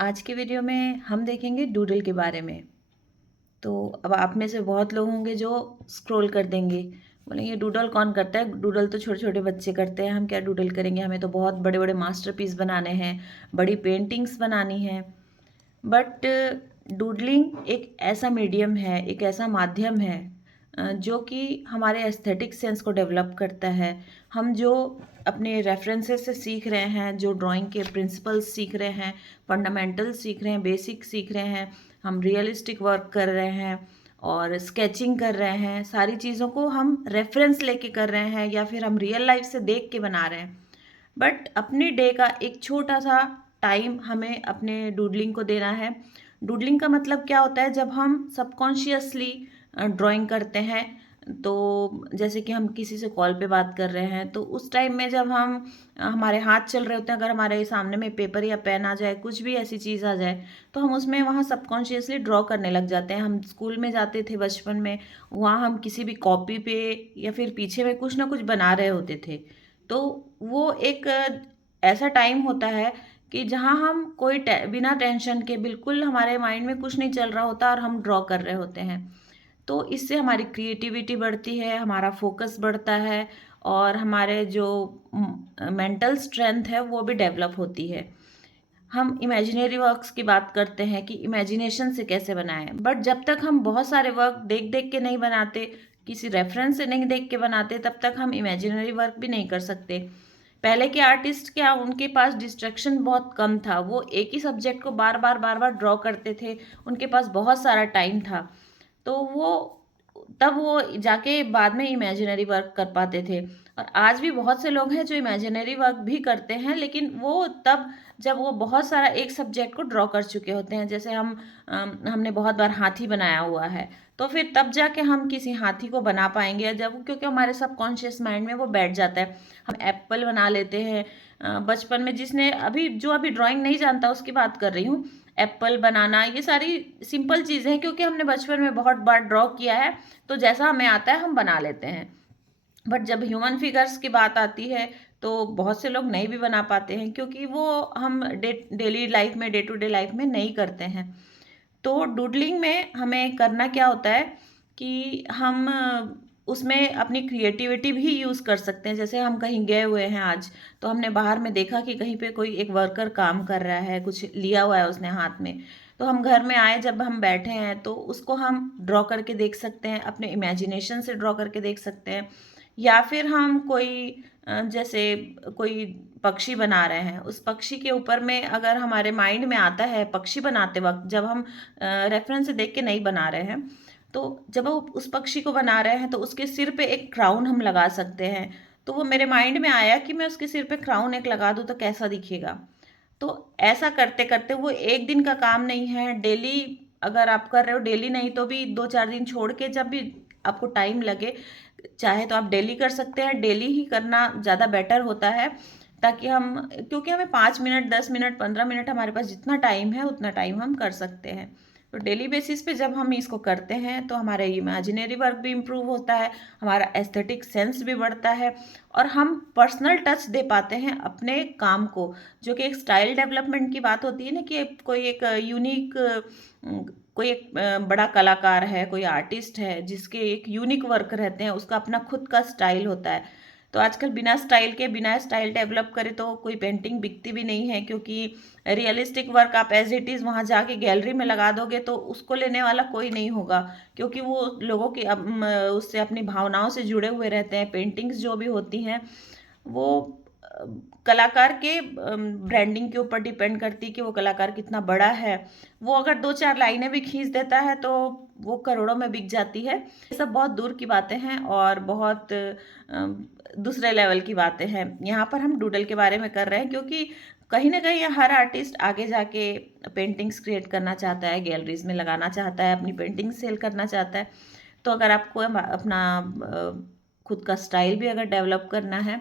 आज के वीडियो में हम देखेंगे डूडल के बारे में। तो अब आप में से बहुत लोग होंगे जो स्क्रॉल कर देंगे, बोलेंगे डूडल कौन करता है, डूडल तो छोटे छोटे बच्चे करते हैं, हम क्या डूडल करेंगे, हमें तो बहुत बड़े बड़े मास्टरपीस बनाने हैं, बड़ी पेंटिंग्स बनानी है। बट डूडलिंग एक ऐसा मीडियम है, एक ऐसा माध्यम है जो कि हमारे एस्थेटिक सेंस को डेवलप करता है। हम जो अपने रेफरेंसेस से सीख रहे हैं, जो ड्राइंग के प्रिंसिपल्स सीख रहे हैं, फंडामेंटल सीख रहे हैं, बेसिक सीख रहे हैं, हम रियलिस्टिक वर्क कर रहे हैं और स्केचिंग कर रहे हैं, सारी चीज़ों को हम रेफरेंस लेके कर रहे हैं या फिर हम रियल लाइफ से देख के बना रहे हैं। बट अपने डे का एक छोटा सा टाइम हमें अपने डूडलिंग को देना है। डूडलिंग का मतलब क्या होता है, जब हम सबकॉन्शियसली ड्राइंग करते हैं। तो जैसे कि हम किसी से कॉल पे बात कर रहे हैं, तो उस टाइम में जब हम हमारे हाथ चल रहे होते हैं, अगर हमारे सामने में पेपर या पेन आ जाए, कुछ भी ऐसी चीज़ आ जाए, तो हम उसमें वहाँ सबकॉन्शियसली ड्रॉ करने लग जाते हैं। हम स्कूल में जाते थे बचपन में, वहाँ हम किसी भी कॉपी पे या फिर पीछे में कुछ ना कुछ बना रहे होते थे। तो वो एक ऐसा टाइम होता है कि जहाँ हम बिना टेंशन के, बिल्कुल हमारे माइंड में कुछ नहीं चल रहा होता और हम ड्रॉ कर रहे होते हैं। तो इससे हमारी क्रिएटिविटी बढ़ती है, हमारा फोकस बढ़ता है और हमारे जो मेंटल स्ट्रेंथ है वो भी डेवलप होती है। हम इमेजिनरी वर्क्स की बात करते हैं कि इमेजिनेशन से कैसे बनाएं, बट जब तक हम बहुत सारे वर्क देख देख के नहीं बनाते, किसी रेफरेंस से नहीं देख के बनाते, तब तक हम इमेजिनरी वर्क भी नहीं कर सकते। पहले के आर्टिस्ट क्या, उनके पास डिस्ट्रैक्शन बहुत कम था, वो एक ही सब्जेक्ट को बार बार ड्रॉ करते थे, उनके पास बहुत सारा टाइम था। तो वो तब वो जाके बाद में इमेजिनरी वर्क कर पाते थे। और आज भी बहुत से लोग हैं जो इमेजिनरी वर्क भी करते हैं, लेकिन वो तब जब वो बहुत सारा एक सब्जेक्ट को ड्रॉ कर चुके होते हैं। जैसे हमने बहुत बार हाथी बनाया हुआ है, तो फिर तब जाके हम किसी हाथी को बना पाएंगे, जब क्योंकि हमारे सबकॉन्शियस माइंड में वो बैठ जाता है। हम एप्पल बना लेते हैं। बचपन में जिसने अभी ड्राइंग नहीं जानता उसकी बात कर रही हूँ, एप्पल बनाना, ये सारी सिंपल चीज़ें हैं, क्योंकि हमने बचपन में बहुत बार ड्रॉ किया है, तो जैसा हमें आता है हम बना लेते हैं। बट जब ह्यूमन फिगर्स की बात आती है, तो बहुत से लोग नहीं भी बना पाते हैं, क्योंकि वो हम डेली लाइफ में, डे टू डे लाइफ में नहीं करते हैं। तो डूडलिंग में हमें करना क्या होता है कि हम उसमें अपनी क्रिएटिविटी भी यूज़ कर सकते हैं। जैसे हम कहीं गए हुए हैं आज, तो हमने बाहर में देखा कि कहीं पे कोई एक वर्कर काम कर रहा है, कुछ लिया हुआ है उसने हाथ में, तो हम घर में आए, जब हम बैठे हैं, तो उसको हम ड्रॉ करके देख सकते हैं, अपने इमेजिनेशन से ड्रॉ करके देख सकते हैं। या फिर हम कोई जैसे कोई पक्षी बना रहे हैं, उस पक्षी के ऊपर में अगर हमारे माइंड में आता है पक्षी बनाते वक्त, जब हम रेफरेंस से देख के नहीं बना रहे हैं, तो जब वो उस पक्षी को बना रहे हैं, तो उसके सिर पे एक क्राउन हम लगा सकते हैं। तो वो मेरे माइंड में आया कि मैं उसके सिर पे क्राउन एक लगा दूँ तो कैसा दिखेगा। तो ऐसा करते करते, वो एक दिन का काम नहीं है, डेली अगर आप कर रहे हो, डेली नहीं तो भी 2-4 दिन छोड़ के, जब भी आपको टाइम लगे, चाहे तो आप डेली कर सकते हैं। डेली ही करना ज़्यादा बेटर होता है, ताकि क्योंकि हमें 5 मिनट, 10 मिनट, 15 मिनट, हमारे पास जितना टाइम है उतना टाइम हम कर सकते हैं। तो डेली बेसिस पे जब हम इसको करते हैं, तो हमारा इमेजिनरी वर्क भी इम्प्रूव होता है, हमारा एस्थेटिक सेंस भी बढ़ता है, और हम पर्सनल टच दे पाते हैं अपने काम को। जो कि एक स्टाइल डेवलपमेंट की बात होती है ना, कि कोई एक यूनिक, कोई एक बड़ा कलाकार है, कोई आर्टिस्ट है जिसके एक यूनिक वर्क रहते हैं, उसका अपना खुद का स्टाइल होता है। तो आजकल बिना स्टाइल डेवलप करे तो कोई पेंटिंग बिकती भी नहीं है, क्योंकि रियलिस्टिक वर्क आप एज इट इज़ वहाँ जाके गैलरी में लगा दोगे तो उसको लेने वाला कोई नहीं होगा, क्योंकि वो लोगों की उससे अपनी भावनाओं से जुड़े हुए रहते हैं। पेंटिंग्स जो भी होती हैं, वो अ, कलाकार के ब्रांडिंग के ऊपर डिपेंड करती है कि वो कलाकार कितना बड़ा है। वो अगर 2-4 लाइनें भी खींच देता है, तो वो करोड़ों में बिक जाती है। ये सब बहुत दूर की बातें हैं और बहुत दूसरे लेवल की बातें हैं। यहाँ पर हम डूडल के बारे में कर रहे हैं, क्योंकि कहीं ना कहीं हर आर्टिस्ट आगे जाके पेंटिंग्स क्रिएट करना चाहता है, गैलरीज में लगाना चाहता है, अपनी पेंटिंग सेल करना चाहता है। तो अगर आपको अपना खुद का स्टाइल भी अगर डेवलप करना है,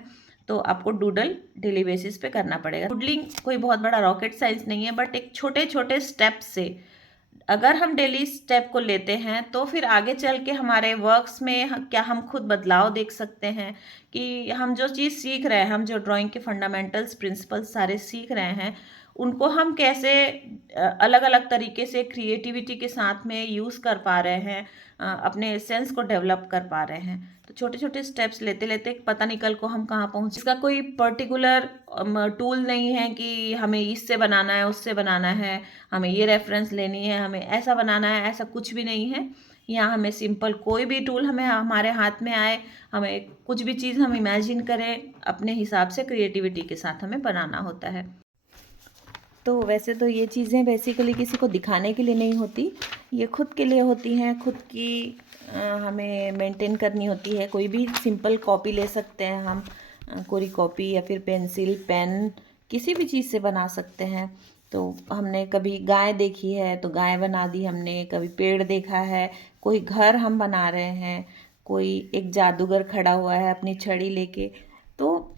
तो आपको डूडल डेली बेसिस पे करना पड़ेगा। डूडलिंग कोई बहुत बड़ा रॉकेट साइंस नहीं है, बट एक छोटे छोटे स्टेप से अगर हम डेली स्टेप को लेते हैं, तो फिर आगे चल के हमारे वर्क्स में क्या हम खुद बदलाव देख सकते हैं, कि हम जो चीज़ सीख रहे हैं, हम जो ड्राइंग के फंडामेंटल्स, प्रिंसिपल्स सारे सीख रहे हैं, उनको हम कैसे अलग अलग तरीके से क्रिएटिविटी के साथ में यूज़ कर पा रहे हैं, अपने सेंस को डेवलप कर पा रहे हैं। तो छोटे छोटे स्टेप्स लेते लेते पता नहीं कल को हम कहाँ पहुँच। इसका कोई पर्टिकुलर टूल नहीं है कि हमें इससे बनाना है, उससे बनाना है, हमें ये रेफरेंस लेनी है, हमें ऐसा बनाना है, ऐसा कुछ भी नहीं है। यहाँ हमें सिंपल कोई भी टूल हमें हमारे हाथ में आए, हमें कुछ भी चीज़ हम इमेजिन करें, अपने हिसाब से क्रिएटिविटी के साथ हमें बनाना होता है। तो वैसे तो ये चीज़ें बेसिकली किसी को दिखाने के लिए नहीं होती, ये खुद के लिए होती हैं, खुद की हमें मेंटेन करनी होती है। कोई भी सिंपल कॉपी ले सकते हैं हम, कोरी कॉपी या फिर पेंसिल पेन, किसी भी चीज़ से बना सकते हैं। तो हमने कभी गाय देखी है तो गाय बना दी हमने, कभी पेड़ देखा है, कोई घर हम बना रहे हैं, कोई एक जादूगर खड़ा हुआ है अपनी छड़ी लेके। तो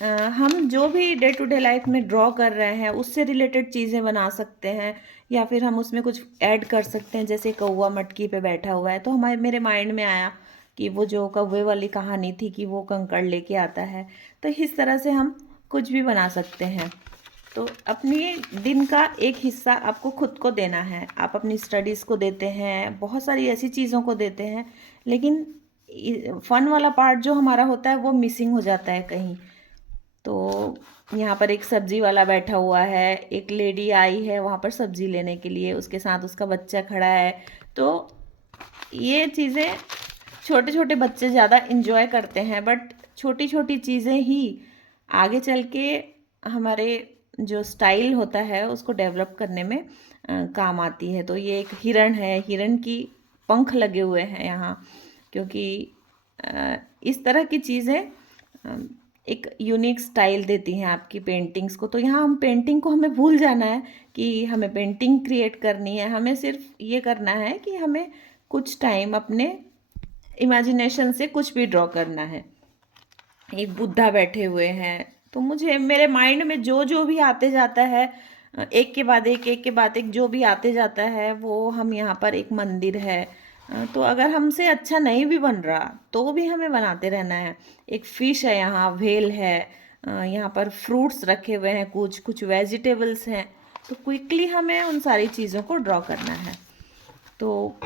हम जो भी डे टू डे लाइफ में ड्रॉ कर रहे हैं उससे रिलेटेड चीज़ें बना सकते हैं, या फिर हम उसमें कुछ ऐड कर सकते हैं। जैसे कौवा मटकी पे बैठा हुआ है तो हमारे मेरे माइंड में आया कि वो जो कौवे वाली कहानी थी कि वो कंकड़ लेके आता है, तो इस तरह से हम कुछ भी बना सकते हैं। तो अपनी दिन का एक हिस्सा आपको खुद को देना है। आप अपनी स्टडीज़ को देते हैं, बहुत सारी ऐसी चीज़ों को देते हैं, लेकिन फन वाला पार्ट जो हमारा होता है वो मिसिंग हो जाता है कहीं। तो यहाँ पर एक सब्जी वाला बैठा हुआ है, एक लेडी आई है वहाँ पर सब्जी लेने के लिए, उसके साथ उसका बच्चा खड़ा है। तो ये चीज़ें छोटे छोटे बच्चे ज़्यादा इन्जॉय करते हैं, बट छोटी छोटी चीज़ें ही आगे चल के हमारे जो स्टाइल होता है उसको डेवलप करने में काम आती है। तो ये एक हिरण है, हिरण की पंख लगे हुए हैं यहाँ, क्योंकि इस तरह की चीज़ें एक यूनिक स्टाइल देती हैं आपकी पेंटिंग्स को। तो यहाँ हम पेंटिंग को हमें भूल जाना है कि हमें पेंटिंग क्रिएट करनी है, हमें सिर्फ ये करना है कि हमें कुछ टाइम अपने इमेजिनेशन से कुछ भी ड्रॉ करना है। एक बुद्धा बैठे हुए हैं, तो मुझे मेरे माइंड में जो जो भी आते जाता है, एक के बाद एक के बाद एक जो भी आते जाता है, वो हम यहाँ पर एक मंदिर है, तो अगर हमसे अच्छा नहीं भी बन रहा तो भी हमें बनाते रहना है। एक फिश है यहाँ, व्हेल है, यहाँ पर फ्रूट्स रखे हुए हैं, कुछ कुछ वेजिटेबल्स हैं, तो क्विकली हमें उन सारी चीज़ों को ड्रॉ करना है। तो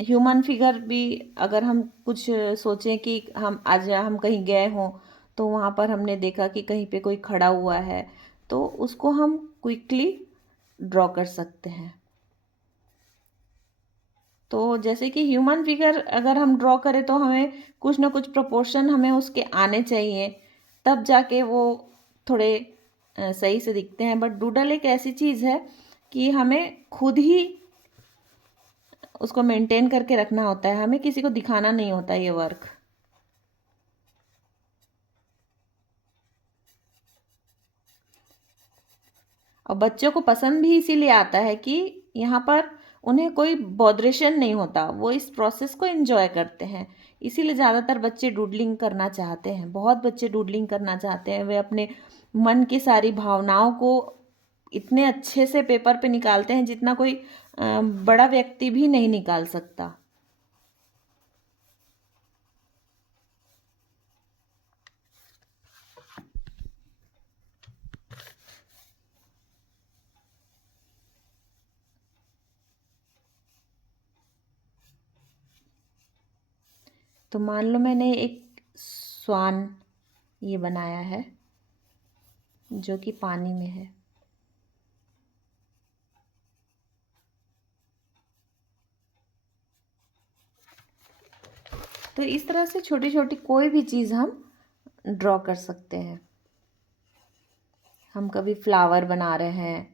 ह्यूमन फिगर भी अगर हम कुछ सोचें कि हम आज हम कहीं गए हों तो वहाँ पर हमने देखा कि कहीं पे कोई खड़ा हुआ है, तो उसको हम क्विकली ड्रॉ कर सकते हैं। तो जैसे कि ह्यूमन फिगर अगर हम ड्रॉ करें तो हमें कुछ ना कुछ प्रोपोर्शन हमें उसके आने चाहिए, तब जाके वो थोड़े सही से दिखते हैं। बट डूडल एक ऐसी चीज़ है कि हमें खुद ही उसको मेंटेन करके रखना होता है, हमें किसी को दिखाना नहीं होता ये वर्क। और बच्चों को पसंद भी इसीलिए आता है कि यहाँ पर उन्हें कोई बॉदरेशन नहीं होता, वो इस प्रोसेस को एंजॉय करते हैं। इसीलिए ज़्यादातर बच्चे डूडलिंग करना चाहते हैं, बहुत बच्चे डूडलिंग करना चाहते हैं। वे अपने मन की सारी भावनाओं को इतने अच्छे से पेपर पे निकालते हैं जितना कोई बड़ा व्यक्ति भी नहीं निकाल सकता। तो मान लो मैंने एक स्वान ये बनाया है जो कि पानी में है। तो इस तरह से छोटी छोटी कोई भी चीज़ हम ड्रॉ कर सकते हैं। हम कभी फ्लावर बना रहे हैं,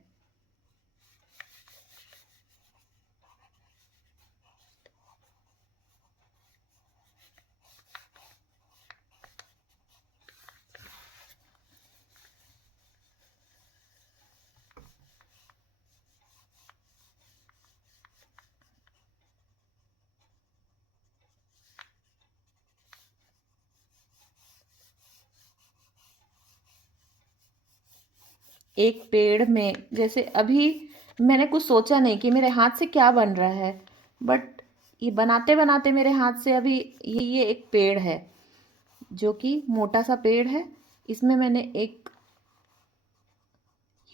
एक पेड़ में, जैसे अभी मैंने कुछ सोचा नहीं कि मेरे हाथ से क्या बन रहा है, बट ये बनाते बनाते मेरे हाथ से अभी ये एक पेड़ है जो कि मोटा सा पेड़ है। इसमें मैंने एक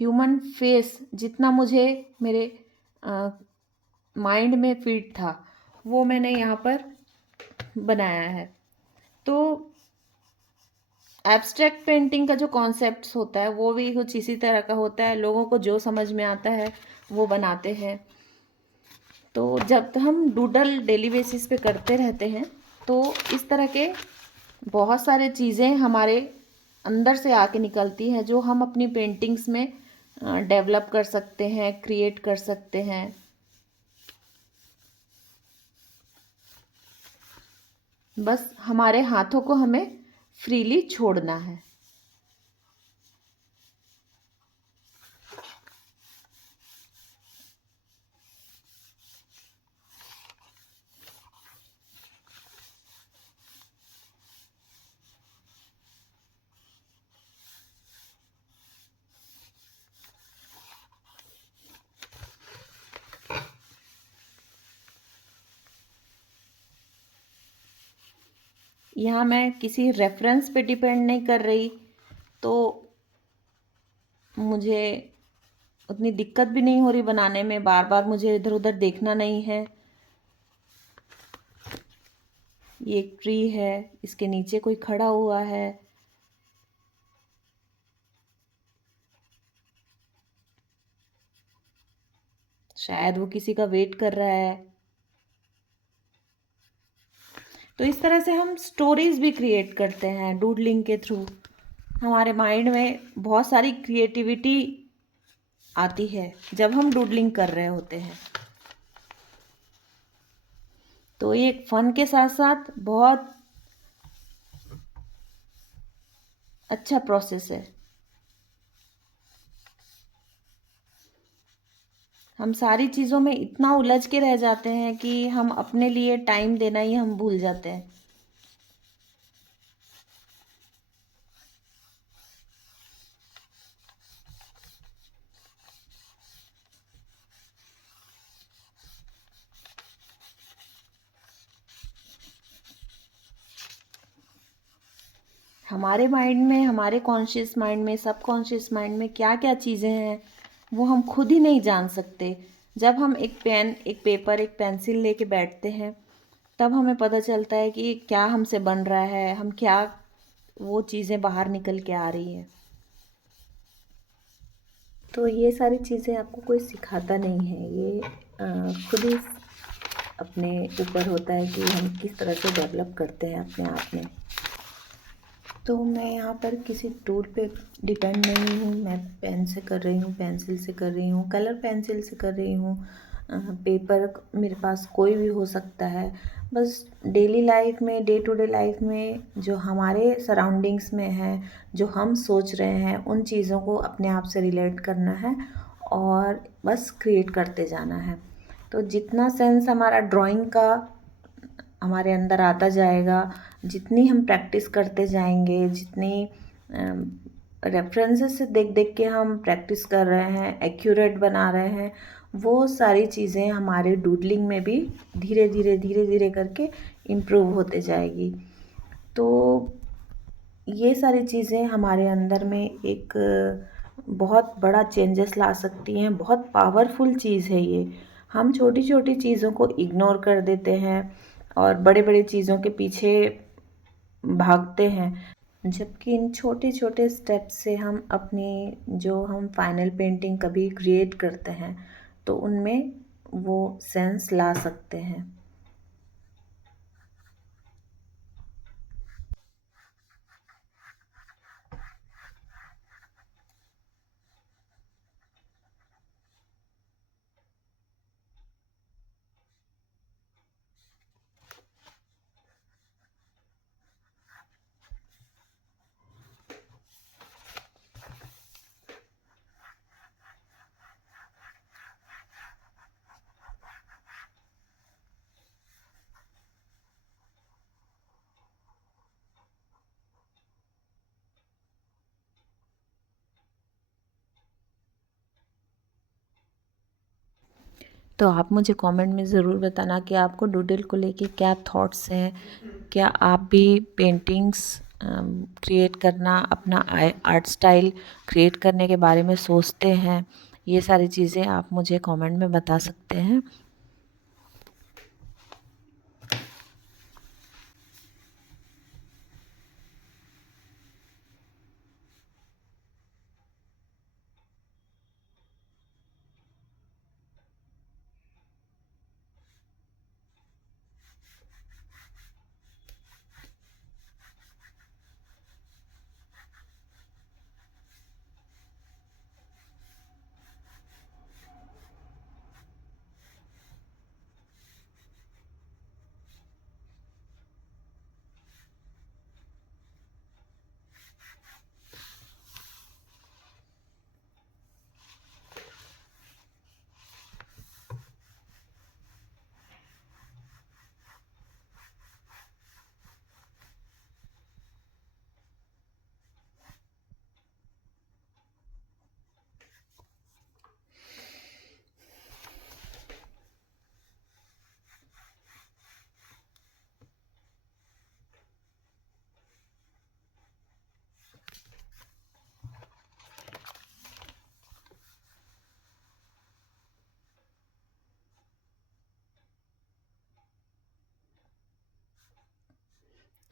ह्यूमन फेस जितना मुझे मेरे माइंड में फिट था वो मैंने यहाँ पर बनाया है। तो एब्स्ट्रैक्ट पेंटिंग का जो कॉन्सेप्ट होता है वो भी कुछ इसी तरह का होता है, लोगों को जो समझ में आता है वो बनाते हैं। तो जब हम डूडल डेली बेसिस पे करते रहते हैं तो इस तरह के बहुत सारे चीज़ें हमारे अंदर से आके निकलती हैं जो हम अपनी पेंटिंग्स में डेवलप कर सकते हैं, क्रिएट कर सकते हैं। बस हमारे हाथों को हमें फ्रीली छोड़ना है। यहाँ मैं किसी रेफरेंस पे डिपेंड नहीं कर रही, तो मुझे उतनी दिक्कत भी नहीं हो रही बनाने में, बार बार मुझे इधर उधर देखना नहीं है। ये एक ट्री है, इसके नीचे कोई खड़ा हुआ है। शायद वो किसी का वेट कर रहा है। तो इस तरह से हम स्टोरीज भी क्रिएट करते हैं डूडलिंग के थ्रू। हमारे माइंड में बहुत सारी क्रिएटिविटी आती है जब हम डूडलिंग कर रहे होते हैं। तो ये एक फन के साथ साथ बहुत अच्छा प्रोसेस है। हम सारी चीज़ों में इतना उलझ के रह जाते हैं कि हम अपने लिए टाइम देना ही हम भूल जाते हैं। हमारे माइंड में, हमारे कॉन्शियस माइंड में, सब कॉन्शियस माइंड में क्या क्या चीज़ें हैं वो हम खुद ही नहीं जान सकते। जब हम एक पेन, एक पेपर, एक पेंसिल लेके बैठते हैं तब हमें पता चलता है कि क्या हमसे बन रहा है, हम क्या, वो चीज़ें बाहर निकल के आ रही हैं। तो ये सारी चीज़ें आपको कोई सिखाता नहीं है, ये खुद ही अपने ऊपर होता है कि हम किस तरह से डेवलप करते हैं अपने आप में। तो मैं यहाँ पर किसी टूल पे डिपेंड नहीं हूँ। मैं पेन से कर रही हूँ, पेंसिल से कर रही हूँ, कलर पेंसिल से कर रही हूँ, पेपर मेरे पास कोई भी हो सकता है। बस डेली लाइफ में, डे टू डे लाइफ में जो हमारे सराउंडिंग्स में है, जो हम सोच रहे हैं, उन चीज़ों को अपने आप से रिलेट करना है और बस क्रिएट करते जाना है। तो जितना सेंस हमारा ड्राइंग का हमारे अंदर आता जाएगा, जितनी हम प्रैक्टिस करते जाएंगे, जितनी रेफरेंसेस से देख देख के हम प्रैक्टिस कर रहे हैं, एक्यूरेट बना रहे हैं, वो सारी चीज़ें हमारे डूडलिंग में भी धीरे धीरे धीरे धीरे करके इम्प्रूव होते जाएगी। तो ये सारी चीज़ें हमारे अंदर में एक बहुत बड़ा चेंजेस ला सकती हैं। बहुत पावरफुल चीज़ है ये। हम छोटी छोटी चीज़ों को इग्नोर कर देते हैं और बड़े बड़े चीज़ों के पीछे भागते हैं, जबकि इन छोटे छोटे स्टेप से हम अपनी, जो हम फाइनल पेंटिंग कभी क्रिएट करते हैं तो उनमें वो सेंस ला सकते हैं। तो आप मुझे कमेंट में ज़रूर बताना कि आपको डूडल को लेके क्या थॉट्स हैं। क्या आप भी पेंटिंग्स क्रिएट करना, अपना आर्ट स्टाइल क्रिएट करने के बारे में सोचते हैं, ये सारी चीज़ें आप मुझे कमेंट में बता सकते हैं।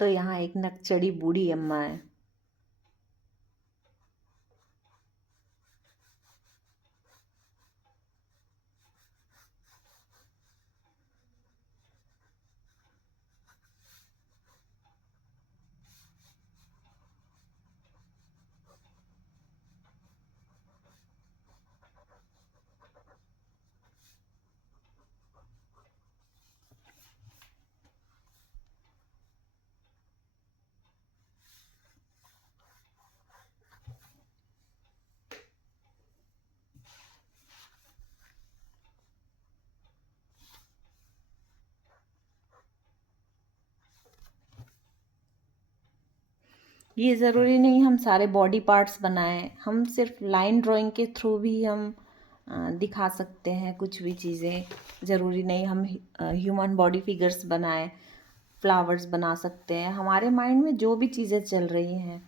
तो यहाँ एक नकचड़ी बूढ़ी अम्मा है। ये ज़रूरी नहीं हम सारे बॉडी पार्ट्स बनाएं, हम सिर्फ लाइन ड्राइंग के थ्रू भी हम दिखा सकते हैं कुछ भी चीज़ें। ज़रूरी नहीं हम ह्यूमन बॉडी फिगर्स बनाएं, फ्लावर्स बना सकते हैं। हमारे माइंड में जो भी चीज़ें चल रही हैं,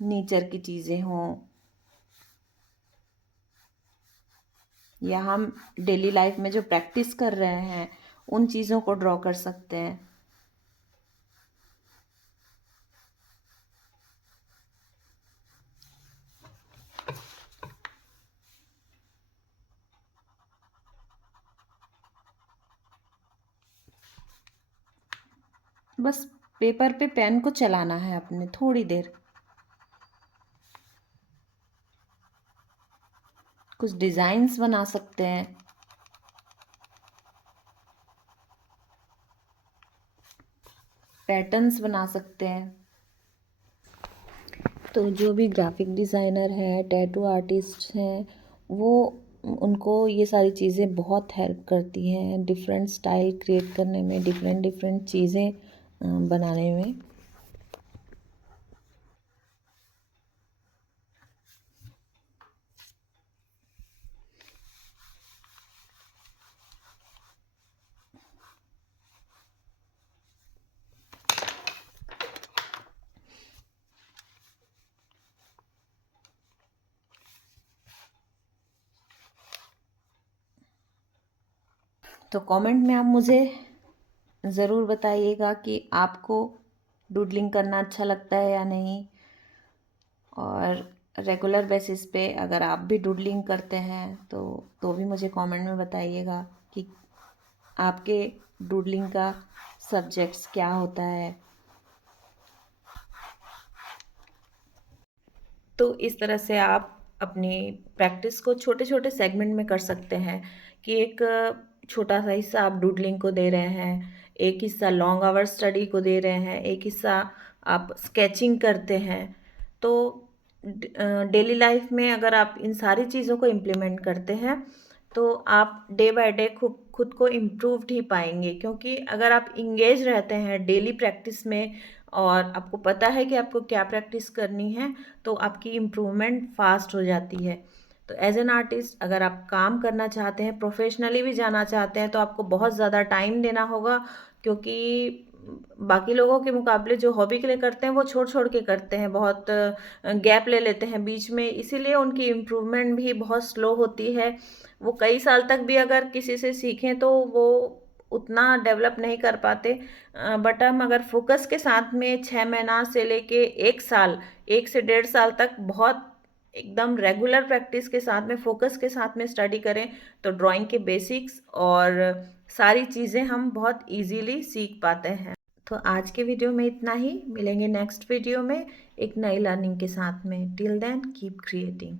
नेचर की चीज़ें हों या हम डेली लाइफ में जो प्रैक्टिस कर रहे हैं उन चीज़ों को ड्रॉ कर सकते हैं। बस पेपर पे पेन को चलाना है अपने थोड़ी देर, कुछ डिज़ाइंस बना सकते हैं, पैटर्न्स बना सकते हैं। तो जो भी ग्राफिक डिज़ाइनर हैं, टैटू आर्टिस्ट हैं, वो उनको ये सारी चीज़ें बहुत हेल्प करती हैं डिफरेंट स्टाइल क्रिएट करने में, डिफरेंट डिफरेंट चीज़ें बनाने में। तो कमेंट में आप मुझे ज़रूर बताइएगा कि आपको डूडलिंग करना अच्छा लगता है या नहीं, और रेगुलर बेसिस पे अगर आप भी डूडलिंग करते हैं तो भी मुझे कमेंट में बताइएगा कि आपके डूडलिंग का सब्जेक्ट्स क्या होता है। तो इस तरह से आप अपनी प्रैक्टिस को छोटे छोटे सेगमेंट में कर सकते हैं कि एक छोटा सा हिस्सा आप डूडलिंग को दे रहे हैं, एक हिस्सा लॉन्ग आवर स्टडी को दे रहे हैं, एक हिस्सा आप स्केचिंग करते हैं। तो डेली लाइफ में अगर आप इन सारी चीज़ों को इम्प्लीमेंट करते हैं तो आप डे बाय डे खुद खुद को इम्प्रूव्ड ही पाएंगे, क्योंकि अगर आप इंगेज रहते हैं डेली प्रैक्टिस में और आपको पता है कि आपको क्या प्रैक्टिस करनी है, तो आपकी इम्प्रूवमेंट फास्ट हो जाती है। तो एज एन आर्टिस्ट अगर आप काम करना चाहते हैं, प्रोफेशनली भी जाना चाहते हैं, तो आपको बहुत ज़्यादा टाइम देना होगा, क्योंकि बाकी लोगों के मुकाबले जो हॉबी के लिए करते हैं वो छोड़ छोड़ के करते हैं, बहुत गैप ले लेते हैं बीच में, इसीलिए उनकी इम्प्रूवमेंट भी बहुत स्लो होती है। वो कई साल तक भी अगर किसी से सीखें तो वो उतना डेवलप नहीं कर पाते। बट हम अगर फोकस के साथ में 6 महीना से लेके 1 साल, 1 से 1.5 साल तक बहुत एकदम रेगुलर प्रैक्टिस के साथ में, फोकस के साथ में स्टडी करें तो ड्राइंग के बेसिक्स और सारी चीज़ें हम बहुत इजीली सीख पाते हैं। तो आज के वीडियो में इतना ही, मिलेंगे नेक्स्ट वीडियो में एक नई लर्निंग के साथ में। Till then keep creating.